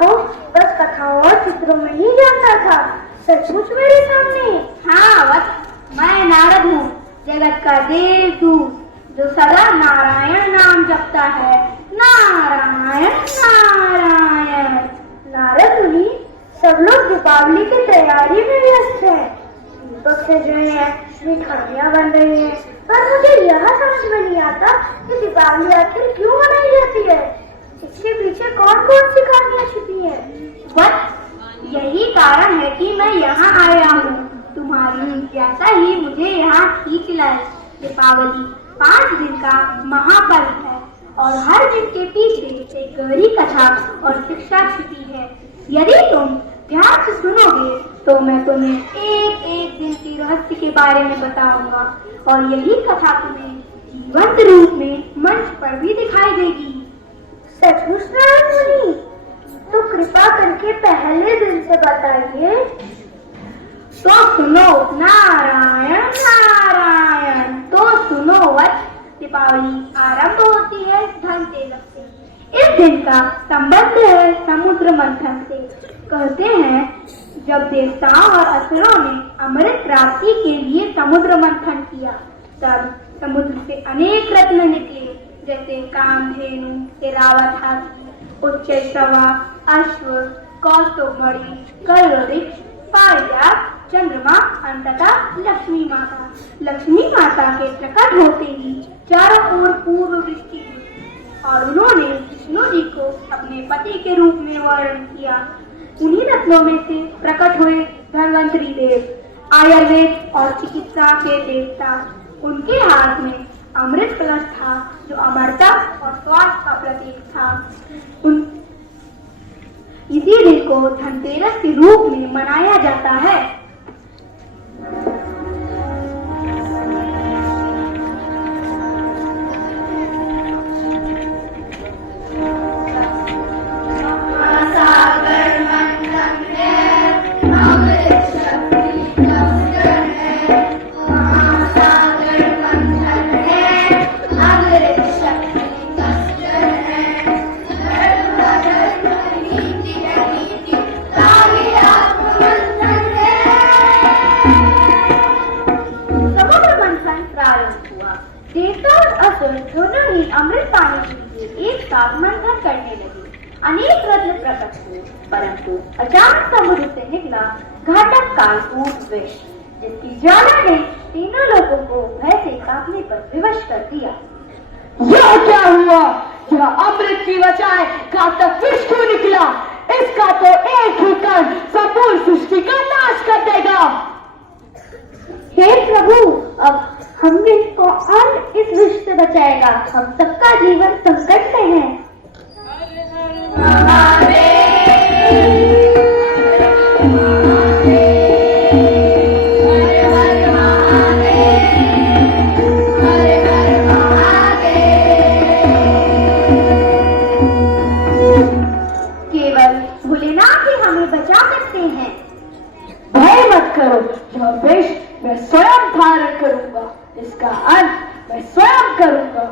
को बस कथाओं और चित्रों में ही जानता था, सचमुच मेरे सामने। हाँ वत्स, मैं नारद हूँ, जगत का देवदूत, जो सदा नारायण नाम जपता है। नारायण नारायण। नारद मुनि, सब लोग दीपावली की तैयारी में व्यस्त हैं। दीपक सज रहे हैं, मिठाइयाँ बन रही हैं, पर मुझे यह समझ में नहीं आता कि दीपावली आखिर क्यों मनाई जाती है। इसके पीछे कौन कौन सी कहानियाँ छिपी हैं? वत्स, यही कारण है कि मैं यहाँ आया हूँ। तुम्हारी जिज्ञासा ही मुझे यहाँ खींच लाई। दीपावली 5 दिन का महापर्व है और हर दिन के पीछे एक गहरी कथा और शिक्षा छिपी है। यदि तुम ध्यान से सुनोगे तो मैं तुम्हें एक एक दिन की रहस्य के बारे में बताऊंगा और यही कथा तुम्हें जीवंत रूप में मंच पर भी दिखाई देगी। सचमुच नारद मुनि? तो कृपा करके पहले दिन से बताइए। तो सुनो नारायण नारायण। तो सुनो वत्स, दीपावली आरंभ होती है धनतेरस से। इस दिन का संबंध है समुद्र मंथन से। कहते हैं जब देवताओं और असुरों ने अमृत प्राप्ति के लिए समुद्र मंथन किया, तब समुद्र से अनेक रत्न निकले, जैसे कामधेनु, ऐरावत हाथी, उच्चैश्रवा, अश्व, कौस्तुभमणि, कल्पवृक्ष, पारिजात, चंद्रमा, अंततः लक्ष्मी माता। लक्ष्मी माता के प्रकट होते ही चारों ओर पूर्व वृष्टि हुई और उन्होंने विष्णु जी को अपने पति के रूप में वर्णन किया। उन्हीं रत्नों में से प्रकट हुए धन्वंतरी देव, आयुर्वेद और चिकित्सा के देवता। उनके हाथ में अमृत कलश था जो अमरता और स्वास्थ्य का प्रतीक था। इसी दिन को धनतेरस के रूप में मनाया जाता है। दोनों ही अमृत पाने के लिए एक साथ मंथन करने लगे। अनेक रत्न प्रकट हुए, परंतु अचानक समुद्र से निकला घातक कालकूट विष, जिसकी ज्वाला ने तीनों लोगों को भय से कांपने पर विवश कर दिया। यह क्या हुआ? यह अमृत की बजाय घातक विष क्यों निकला? इसका तो एक ही कण संपूर्ण सृष्टि का नाश कर देगा। हे प्रभु, अब हमने कौन इस विष से बचाएगा? हम सबका जीवन संकट में है। केवल भोलेनाथ ही हमें बचा सकते हैं। भय मत करो, यह विष मैं स्वयं धारण करूंगा, इसका अंत मैं स्वयं करूंगा।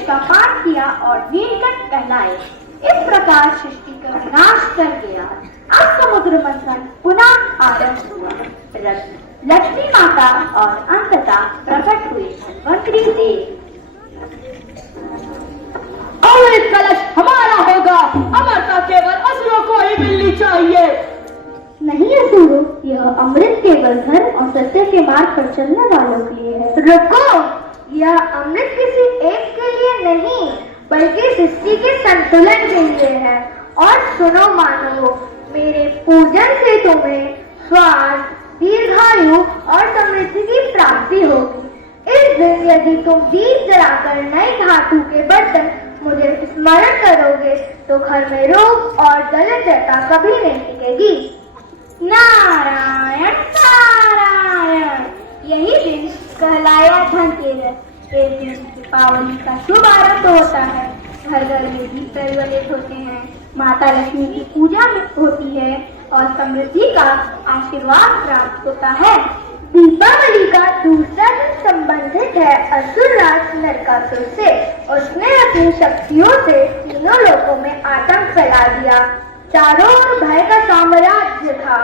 का पाठ किया और नीलकंठ कहलाए। इस प्रकार सृष्टि का विनाश कर गया। अब समुद्र मंथन पुनः आरंभ हुआ। लक्ष्मी माता और अंततः प्रकट हुए धन्वंतरी देव। अमृत कलश हमारा होगा, अमरता केवल असुरों को ही मिलनी चाहिए। नहीं असुरों, यह अमृत केवल धर्म और सत्य के मार्ग पर चलने वालों के लिए है। रुको, यह अमृत किसी एक के लिए नहीं, बल्कि सृष्टि के संतुलन के लिए है। और सुनो मानवों, मेरे पूजन से तुम्हें स्वास्थ्य, दीर्घायु और समृद्धि की प्राप्ति होगी। इस दिन यदि तुम दीप जलाकर नए धातु के बर्तन मुझे स्मरण करोगे तो घर में रोग और दरिद्रता कभी नहीं टिकेगी। नारायण नारायण। यही दिन कहलाया धनतेरस। इस दिन दीपावली का शुभ आरंभ होता है। घर घर में दीप प्रज्वलित होते हैं, माता लक्ष्मी की पूजा होती है और समृद्धि का आशीर्वाद प्राप्त होता है। दीपावली का दूसरा दिन संबंधित है असुर राज नरकासुर से। उसने अपनी शक्तियों से तीनों लोकों में आतंक फैला दिया। चारों ओर भय का साम्राज्य था।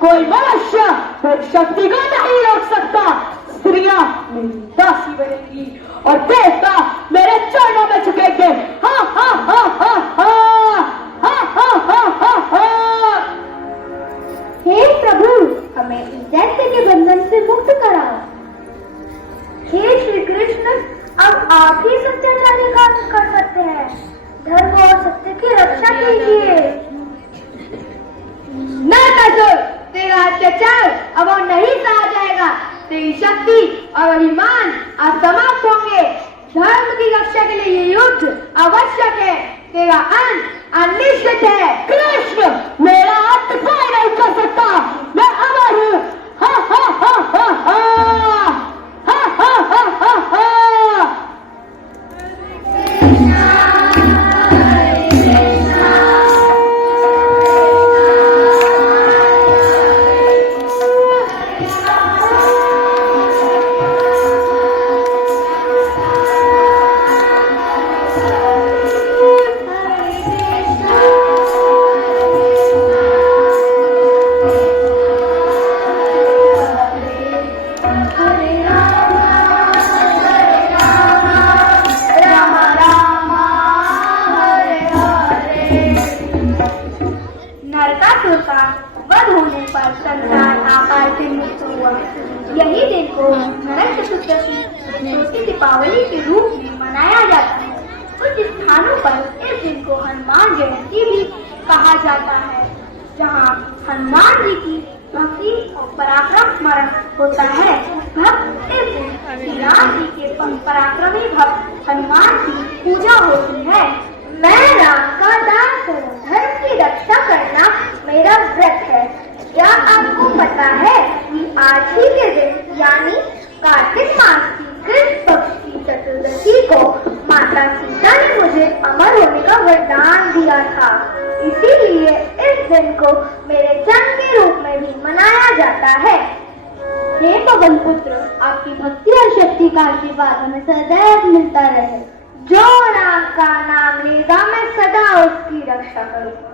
कोई मनुष्य शक्ति को नहीं रोक सकता। स्त्रियां मेरी दासी बनेंगी और देवता मेरे चरणों में झुकेंगे। हा हा हा हा हा हा हा हा हा हा। हे प्रभु, हमें इस दैत्य के बंधन से मुक्त कराओ। हे श्री कृष्ण, अब आप ही सत्याचारी का अंत कर सकते हैं। धर्म और सत्य की रक्षा कीजिए। नरकासुर, तेरा अत्याचार अब और नहीं सहा जाएगा। तेरी शक्ति और अभिमान आज समाप्त होंगे। धर्म की रक्षा के लिए ये युद्ध आवश्यक है। तेरा अंत अनिश्चित है। कृष्ण, मेरा अंत कोई नहीं कर सकता। मैं अमर हूँ। हा हा हा हा हा हा हा हा हा हा। नरकासुर का वध होने पर संसार आकार से मुक्त हुआ। यही दिन को नरक चतुर्दशी छोटी दीपावली के रूप में मनाया जाता है। कुछ स्थानों पर इस दिन को हनुमान जयंती भी कहा जाता है, जहाँ हनुमान जी की भक्ति और पराक्रम स्मरण होता है। भक्त इस दिन श्री राम जी के पराक्रमी भक्त हनुमान की पूजा होती है। मैं राम का दास हूँ। धर्म की रक्षा करना मेरा व्रत है। क्या आपको पता है कि आज ही के दिन यानी कार्तिक मास की कृष्ण पक्ष की चतुर्दशी को माता सीता ने मुझे अमर होने का वरदान दिया था। इसीलिए इस दिन को मेरे जन्म के रूप में भी मनाया जाता है। हे पवन पुत्र, आपकी भक्ति और शक्ति का आशीर्वाद हमें सदैव मिलता रहे। जो राम का नाम लेगा मैं सदा उसकी रक्षा करूँगा।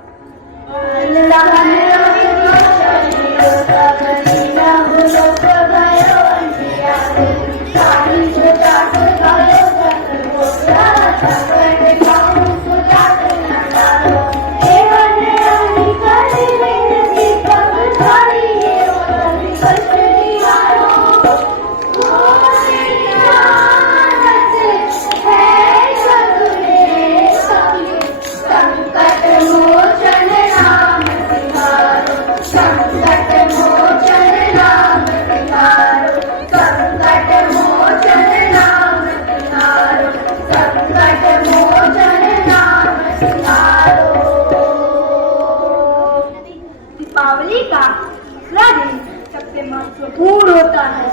दीपावली का तीसरा दिन सबसे महत्वपूर्ण होता है।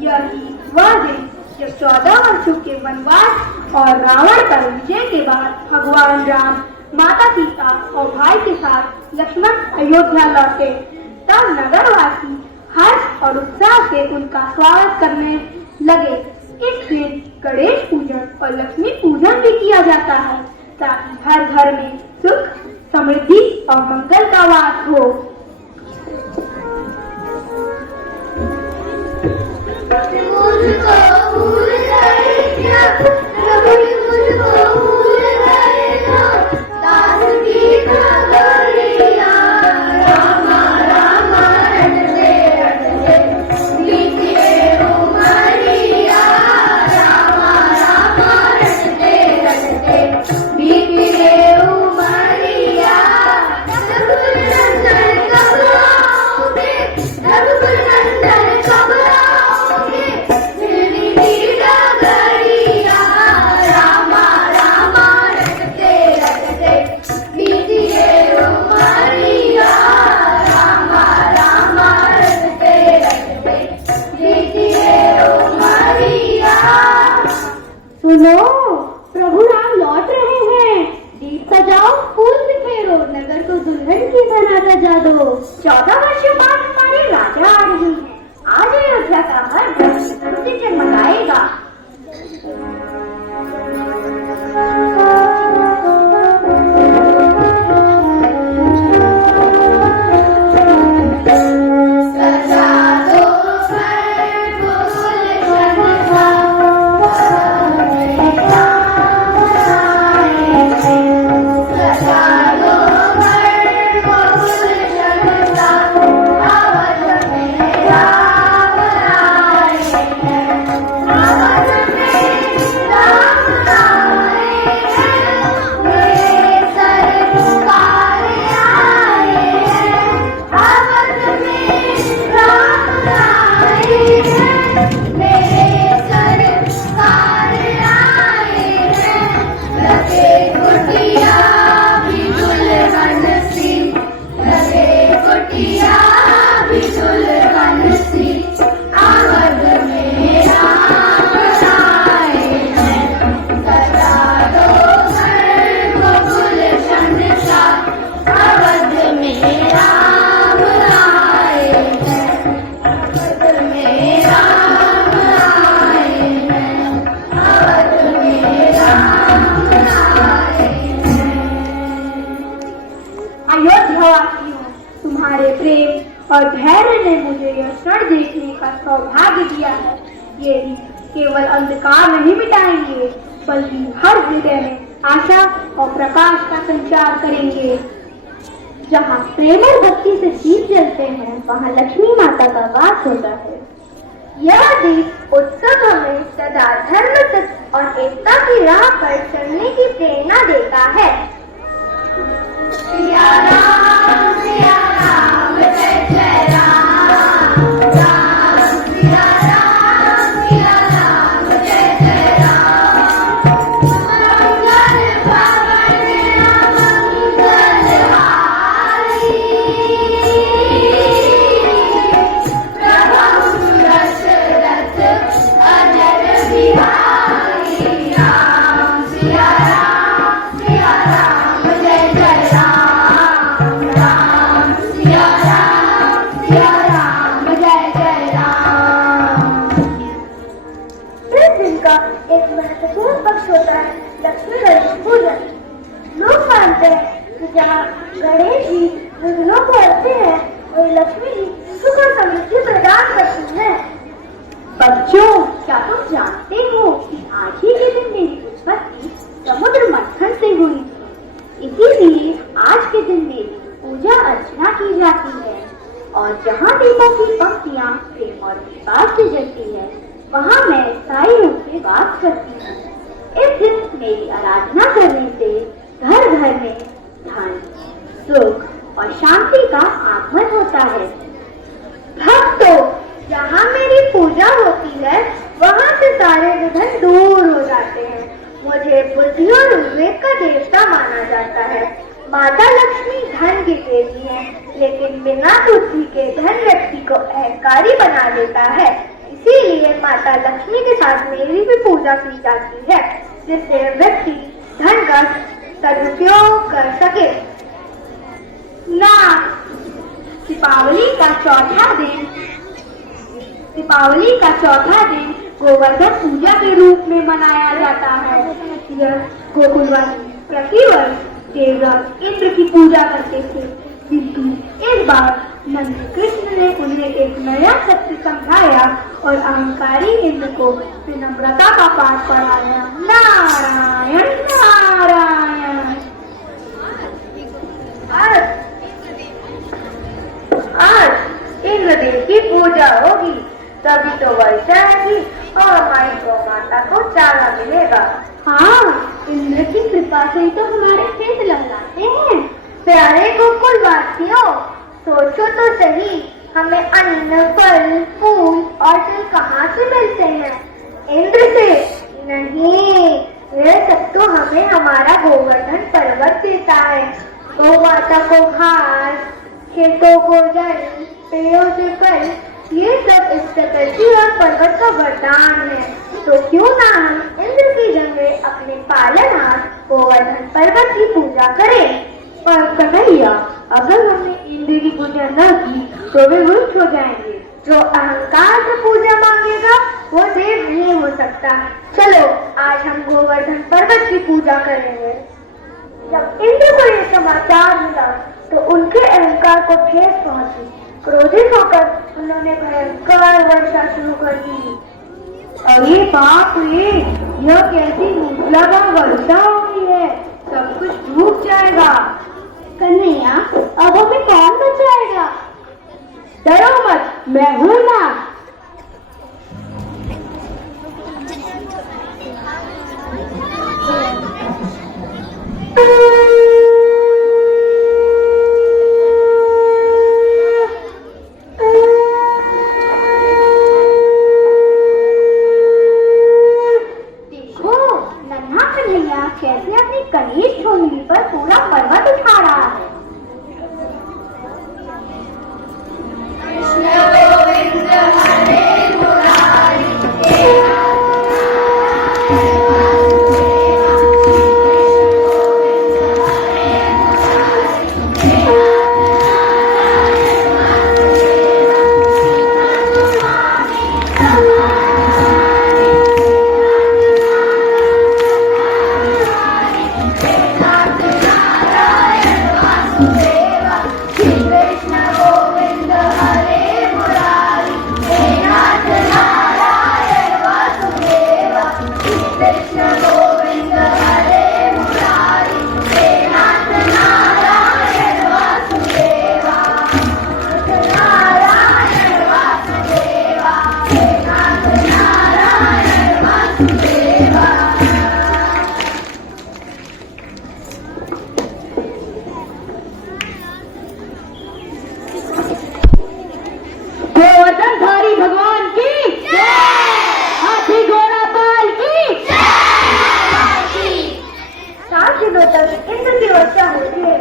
यही वह दिन जब 14 वर्षों के वनवास और रावण पर विजय के बाद भगवान राम, माता सीता और भाई के साथ लक्ष्मण अयोध्या लौटे। तब नगरवासी हर्ष और उत्साह से उनका स्वागत करने लगे। इस दिन गणेश पूजन और लक्ष्मी पूजन भी किया जाता है, ताकि हर घर में सुख, समृद्धि और मंगल का वास हो। सुनो, प्रभु राम लौट रहे हैं। दीप सजाओ, फूल बिखेरो, नगर को दुल्हन की तरह सजा दो। 14 वर्षों बाद हमारे राजा आ रही हैं। आज अयोध्या का हर घर खुशी से मनाएगा। तुम्हारे प्रेम और धैर्य ने मुझे यह क्षण देखने का सौभाग्य दिया है। ये भी केवल अंधकार नहीं मिटाएंगे, बल्कि हर हृदय में आशा और प्रकाश का संचार करेंगे। जहाँ प्रेम और भक्ति से दीप जलते हैं, वहाँ लक्ष्मी माता का वास होता है। यह दीप उत्सव हमें सदा धर्म, सत्य और एकता की राह पर चलने की प्रेरणा देता है। सिया राम, जय जय राम, राम सिया राम, जय जय राम। मंगल भवन मंगल हारी, प्रभु दशरथ अजर बिहारी। राम सिया राम, जय जय राम, राम सिया राम, जय जय राम। इस दिन का एक महत्वपूर्ण पक्ष होता है लक्ष्मी गणेश पूजन। लोग मानते हैं कि जहाँ गणेश जी विघ्नों को हरते हैं, वही लक्ष्मी जी सुख और समृद्धि प्रदान करती है। बच्चों, क्या तुम जानते हो कि आज ही के दिन मेरी उत्पत्ति समुद्र मंथन से हुई थी। इसीलिए आज के दिन मेरी पूजा अर्चना की जाती है। और जहाँ दीपों की पंक्तियाँ प्रेम और विश्वास से जलती है, वहाँ मैं स्थायी रूप से वास करती हूँ। इस दिन मेरी आराधना करने से घर घर में धन, सुख और शांति का आगमन होता है। भक्तों, जहाँ मेरी पूजा होती है, वहाँ से सारे विघ्न दूर हो जाते हैं। मुझे बुद्धि और विवेक का देवता माना जाता है। माता लक्ष्मी धन की देवी है, लेकिन बिना बुद्धि के धन व्यक्ति को अहंकारी बना देता है। इसीलिए माता लक्ष्मी के साथ मेरी भी पूजा की जाती है, जिससे व्यक्ति धन का सदुपयोग कर सके। ना, दीपावली का चौथा दिन गोवर्धन पूजा के रूप में मनाया जाता है। यह गोकुलवासी प्रतिवर्ष देवराज इंद्र की पूजा करते थे, किंतु इस बार नंद कृष्ण ने उन्हें एक नया सत्य समझाया और अहंकारी इंद्र को विनम्रता का पाठ पढ़ाया। नारायण नारायण। आज इंद्रदेव की पूजा होगी, तभी तो वर्षा आएगी और हमारी गौ माता को चारा मिलेगा। हाँ, इंद्र की कृपा से ही तो हमारे खेत लहलाते हैं। प्यारे गोकुलवासियों, सोचो तो सही, हमें अन्न, फल, फूल और जल कहाँ से मिलते हैं? इंद्र से नहीं, यह सब तो हमें हमारा गोवर्धन पर्वत देता है। गौ माता को घास, खेतों को जल, पेड़ों से फल, ये सब इस प्रकृति और पर्वत का वरदान है। तो क्यों ना हम इंद्र की जगह अपने पालनहार गोवर्धन पर्वत की पूजा करें। पर कन्हैया, अगर हमने इंद्र की पूजा न की तो वे रुष्ट हो जाएंगे। जो अहंकार से पूजा मांगेगा वो देव नहीं हो सकता। चलो आज हम गोवर्धन पर्वत की पूजा करेंगे। जब इंद्र को ये समाचार मिला तो उनके अहंकार को ठेस पहुंची। क्रोधित होकर उन्होंने भयंकर वर्षा शुरू कर दी। अरे बाप रे, यह कैसी मूसलाधार वर्षा हो रही है, सब कुछ डूब जाएगा। कन्हैया, अब हमें कौन बचाएगा? डरो मत, मैं हूं ना। देखो, नन्हा कन्हैया कैसे अपनी कनीज उंगली पर पूरा पर्वत उठा रहा है। गोवर्धनधारी भगवान की जय, हाथी घोड़ा पाल की जय। 7 दिनों तक इंद्र की वर्षा होती है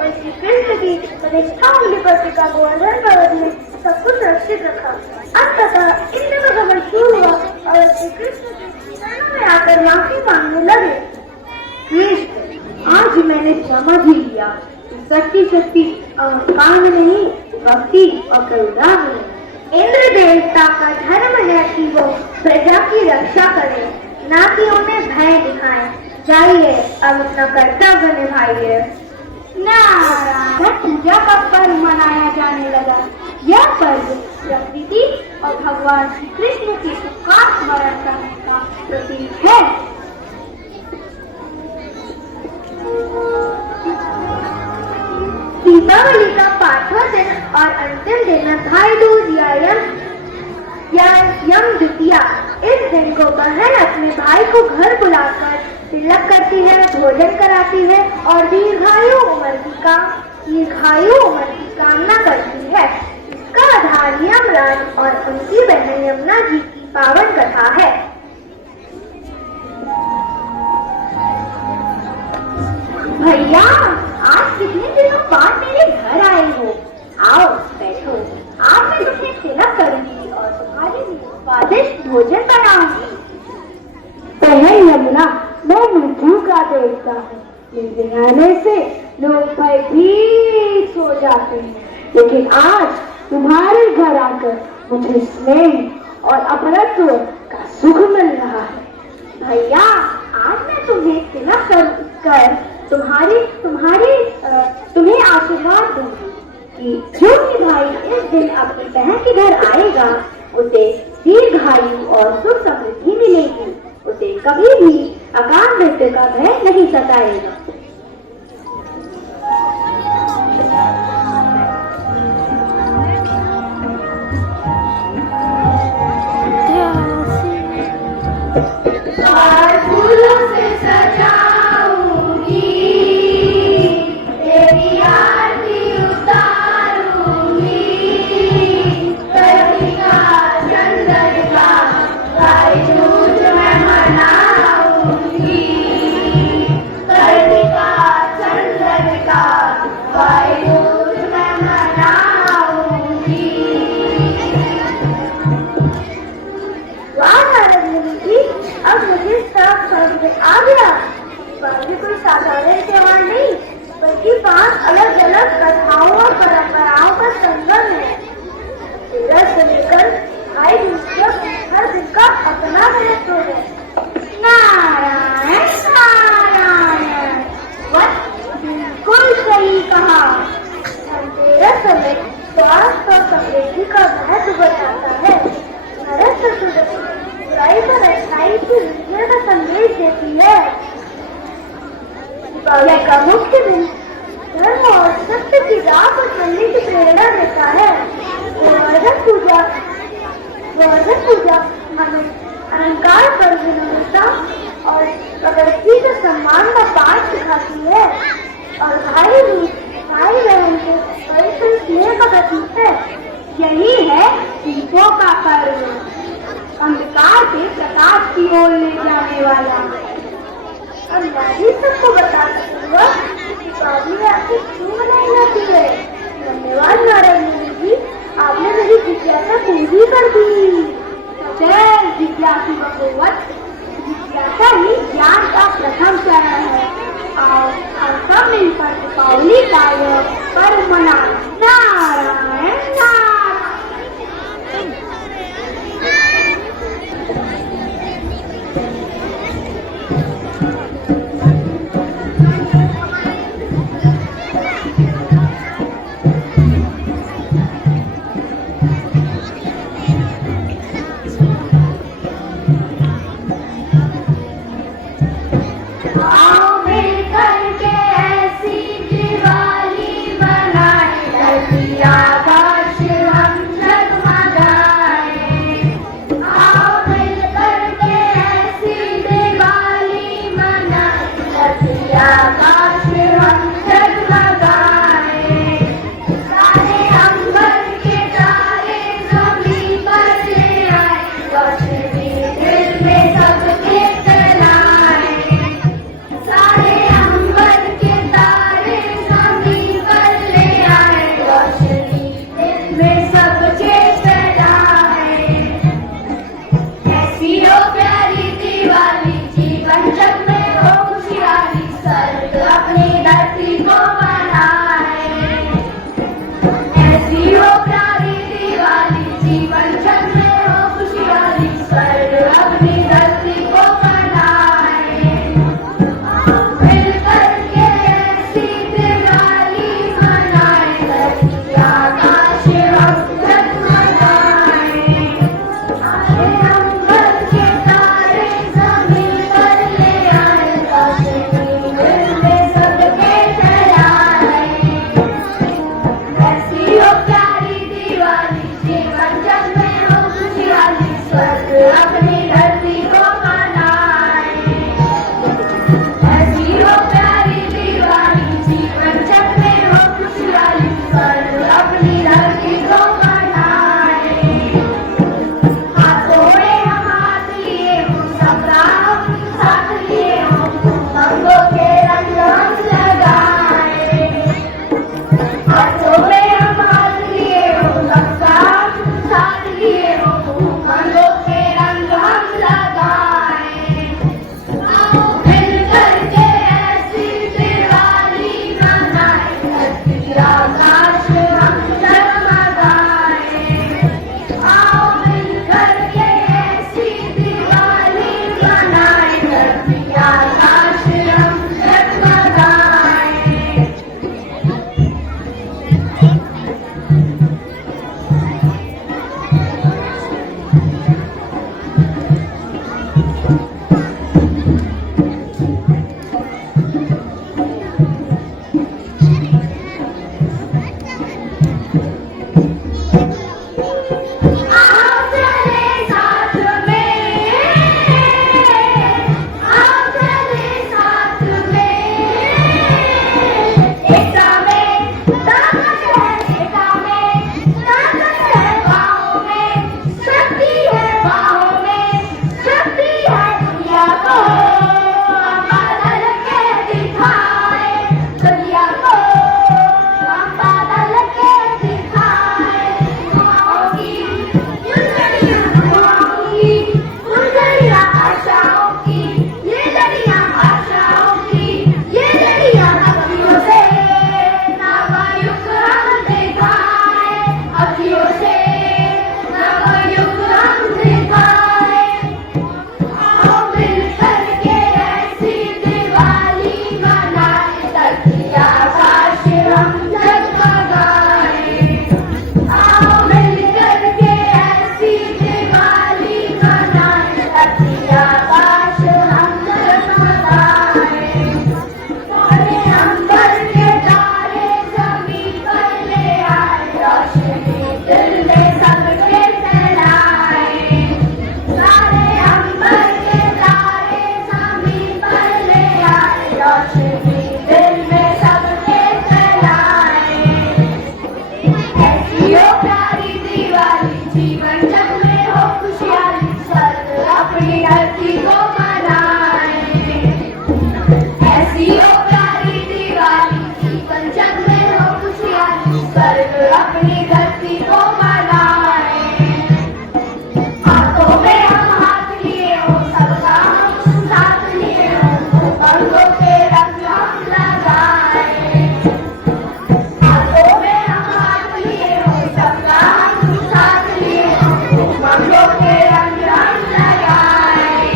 और श्री कृष्ण की प्रतिष्ठा होने पर पिता गोवर्धन पर्वत ने सब कुछ सुरक्षित रखा। अंततः इंद्र का गमन शुरू हुआ और श्री कृष्ण के चरणों में आकर माफी मांगने लगे। कृष्ण, आज मैंने समझ ही लिया कि सच्ची शक्ति अहंकार में नहीं, भक्ति और करुणा में है। इंद्र देवता का धर्म है कि वो प्रजा की रक्षा करे, ना कि उन्हें भय दिखाए। जाइए अब अपना कर्तव्य निभाइए। नारायण, पूजा का पर्व मनाया जाने लगा। यह पर्व प्रकृति और भगवान श्री कृष्ण के सुख का स्मरण करने का प्रतीक है। दीपावली का 5वां दिन और अंतिम दिन है भाई दूज या यम द्वितीया। इस दिन को बहन अपने भाई को घर बुलाकर तिलक करती है, भोजन कराती है और दीर्घायु उम्र की कामना करती है। इसका आधार यमराज और उनकी बहन यमुना जी की पावन कथा है। भैया, आज कितने दिनों बाद मेरे घर आए हो। आओ बैठो, आज मैं तुम्हें तिलक करूंगी और तुम्हारे लिए स्वादिष्ट भोजन बनाऊंगी। बहन यमुना, मैं मृत्यु का देवता हूँ। मेरे आने से लोग भयभीत हो जाते हैं, लेकिन आज तुम्हारे घर आकर मुझे स्नेह और अपनत्व का सुख मिल रहा है। भैया, आज मैं तुम्हें तिलक कर तुम्हें आशीर्वाद दूंगी कि जो भी भाई इस दिन अपनी बहन के घर आएगा उसे दीर्घायु और सुख समृद्धि मिलेगी। उसे कभी भी अकाल मृत्यु का भय नहीं सताएगा। करती दिन आ गया। दीपावली कोई साधारण त्योहार नहीं, बल्कि 5 अलग अलग कथाओं और परंपराओं का संगम है। धनतेरस से लेकर भाई दूज तक हर दिन का अपना महत्व है। नारायण नारायण, वह बिल्कुल सही कहा। धनतेरस हमें स्वास्थ्य और समृद्धि का महत्व बताता है। नरक चतुर्दशी बुराई पर अच्छाई की विजय का संदेश देती है। दीपावली का मुख्य दिन धर्म और सत्य की राह पर चलने की प्रेरणा देता है। गोवर्धन पूजा हमें अहंकार पर विनम्रता और प्रकृति के सम्मान का पाठ सिखाती है। और भाई दूज भाई बहन के पवित्र स्नेह का प्रतीक है। यही है दीपों का पर्व, अंधकार से प्रकाश की ओर ले जाने वाला। और मैं भी सबको बता सकूंगा कि दीपावली आपकी क्यों मनाई जाती है। धन्यवाद नारायण जी, आपने मेरी जिज्ञासा पूरी कर दी। जय जिज्ञासु भगवत। जिज्ञासा ही ज्ञान का प्रथम चरण है। आओ हम सब मिलकर दीपावली का यह पर्व मनाएं। नारायण नारायण। आओ मिलकर के ऐसी दिवाली मनाएं, धरती आकाश हम जगमगाएं। आओ मिलकर के ऐसी दिवाली मनाएं, धरती आकाश हम जगमगाएं। सारे अंबर के तारे जमीन पर ले आए, रोशनी दिल में सबके जलाएं। सारे अंबर के तारे जमीन पर ले आए, रोशनी दिल में सबके जलाएं। ऐसी हो प्यारी दिवाली, जीवन जग में हो खुशहाली, स्वर्ग रंगों के रंग हम लगाए, हाथों में हम हाथ लिए हो, सबका हम साथ लिए हो, रंगों के रंग हम लगाए।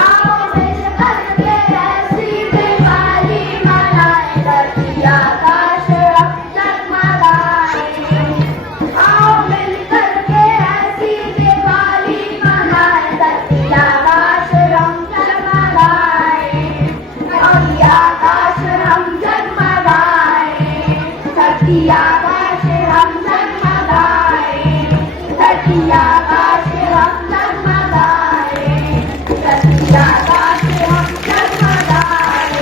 आओ मिलकर के ऐसी दिवाली मनाए, धरती आकाश हम जगमगाए। आओ मिलकर के ऐसी दिवाली मनाए, धरती आकाश हम जगमगाए, धरती आकाश हम जगमगाए, धरती आकाश हम जगमगाए, धरती आकाश हम जगमगाए, धरती आकाश हम जगमगाए।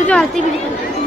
जो आरती भी निकलती है।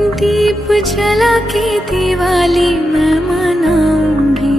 दीप जला के दिवाली मैं मनाऊंगी।